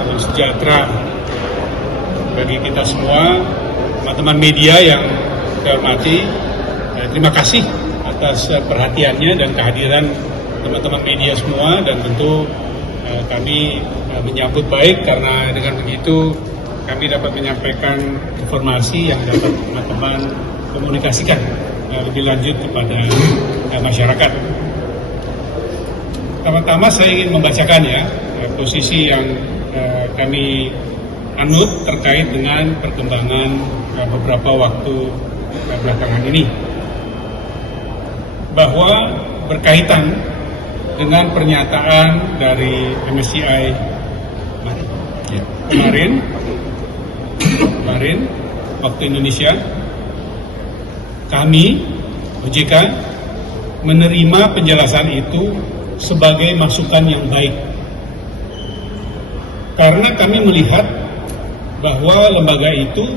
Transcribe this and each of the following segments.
salam sejahtera bagi kita semua, teman-teman media yang saya hormati. Terima kasih atas perhatiannya dan kehadiran teman-teman media semua, dan tentu kami menyambut baik karena dengan begitu kami dapat menyampaikan informasi yang dapat teman-teman komunikasikan lebih lanjut kepada masyarakat. Pertama-tama saya ingin membacakan posisi yang kami anut terkait dengan perkembangan beberapa waktu belakangan ini, bahwa berkaitan dengan pernyataan dari MSCI kemarin waktu Indonesia, kami OJK menerima penjelasan itu sebagai masukan yang baik, karena kami melihat bahwa lembaga itu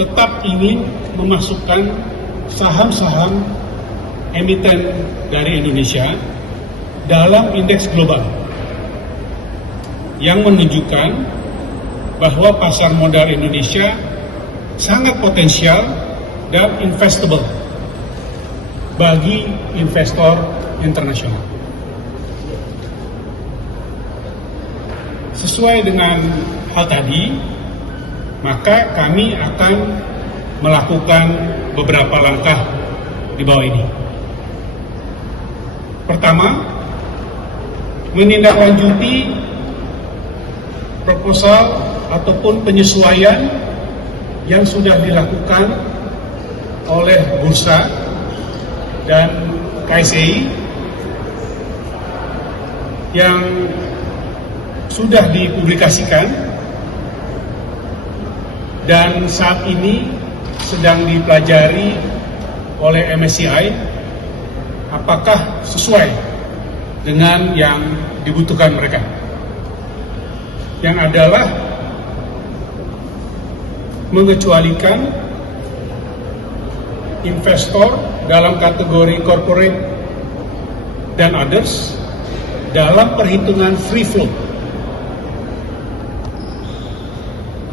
tetap ingin memasukkan saham-saham emiten dari Indonesia dalam indeks global yang menunjukkan bahwa pasar modal Indonesia sangat potensial dan investable bagi investor internasional. Sesuai dengan hal tadi, maka kami akan melakukan beberapa langkah di bawah ini. Pertama, menindaklanjuti proposal ataupun penyesuaian yang sudah dilakukan oleh Bursa dan KSEI yang sudah dipublikasikan dan saat ini sedang dipelajari oleh MSCI apakah sesuai dengan yang dibutuhkan mereka, yang adalah mengecualikan investor dalam kategori corporate dan others dalam perhitungan free float,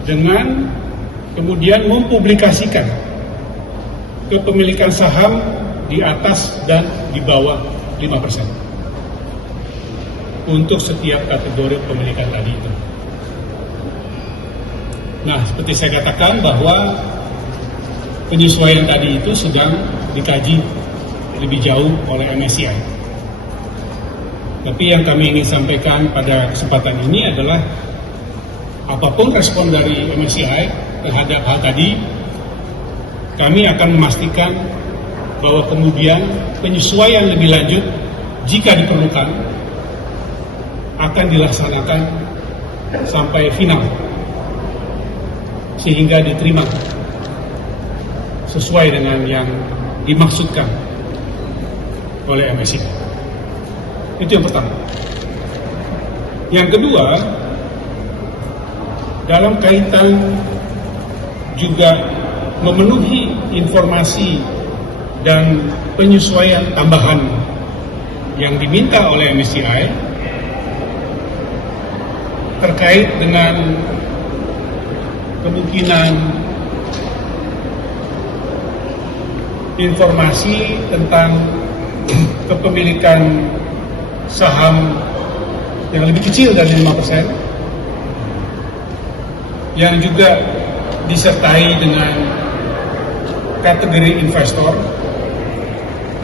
dengan kemudian mempublikasikan kepemilikan saham di atas dan di bawah 5% untuk setiap kategori pemilikan tadi itu. Nah, seperti saya katakan bahwa penyesuaian tadi itu sedang dikaji lebih jauh oleh MSCI. Tapi yang kami ingin sampaikan pada kesempatan ini adalah apapun respon dari MSCI terhadap hal tadi, kami akan memastikan bahwa kemudian penyesuaian lebih lanjut jika diperlukan akan dilaksanakan sampai final, sehingga diterima sesuai dengan yang dimaksudkan oleh MSCI. Itu yang pertama. Yang kedua, dalam kaitan juga memenuhi informasi dan penyesuaian tambahan yang diminta oleh MSCI terkait dengan kemungkinan informasi tentang kepemilikan saham yang lebih kecil dari 5%, yang juga disertai dengan kategori investor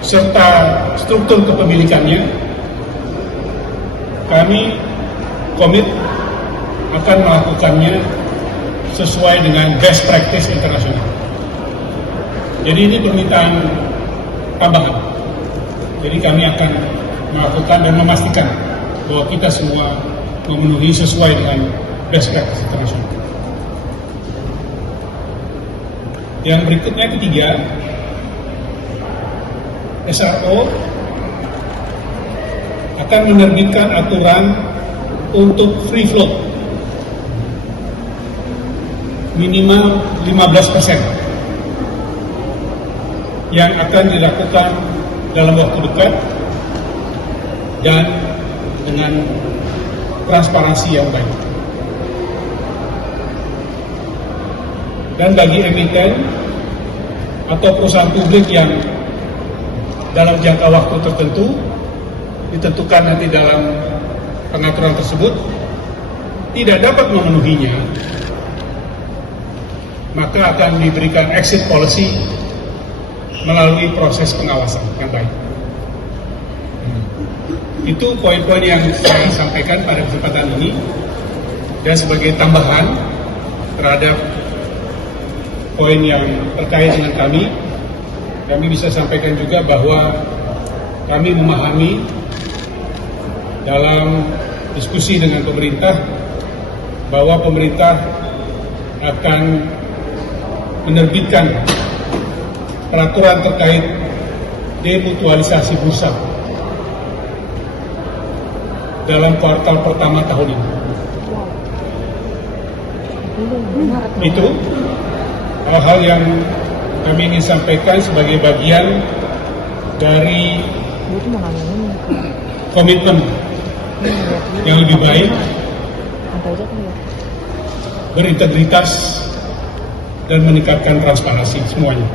serta struktur kepemilikannya. Kami komit akan melakukannya sesuai dengan best practice internasional. Jadi ini permintaan tambahan. Jadi kami akan melakukan dan memastikan bahwa kita semua memenuhi sesuai dengan best practice internasional. Yang berikutnya, ketiga, SRO akan menerbitkan aturan untuk free float minimal 15% yang akan dilakukan dalam waktu dekat dan dengan transparansi yang baik. Dan bagi emiten atau perusahaan publik yang dalam jangka waktu tertentu ditentukan nanti dalam pengaturan tersebut tidak dapat memenuhinya, maka akan diberikan exit policy melalui proses pengawasan yang baik. Itu poin-poin yang saya sampaikan pada kesempatan ini, dan sebagai tambahan terhadap poin yang terkait dengan kami bisa sampaikan juga bahwa kami memahami dalam diskusi dengan pemerintah bahwa pemerintah akan menerbitkan peraturan terkait demutualisasi bursa dalam kuartal pertama tahun ini. Itu hal-hal yang kami ingin sampaikan sebagai bagian dari komitmen yang lebih baik, berintegritas, dan meningkatkan transparansi semuanya.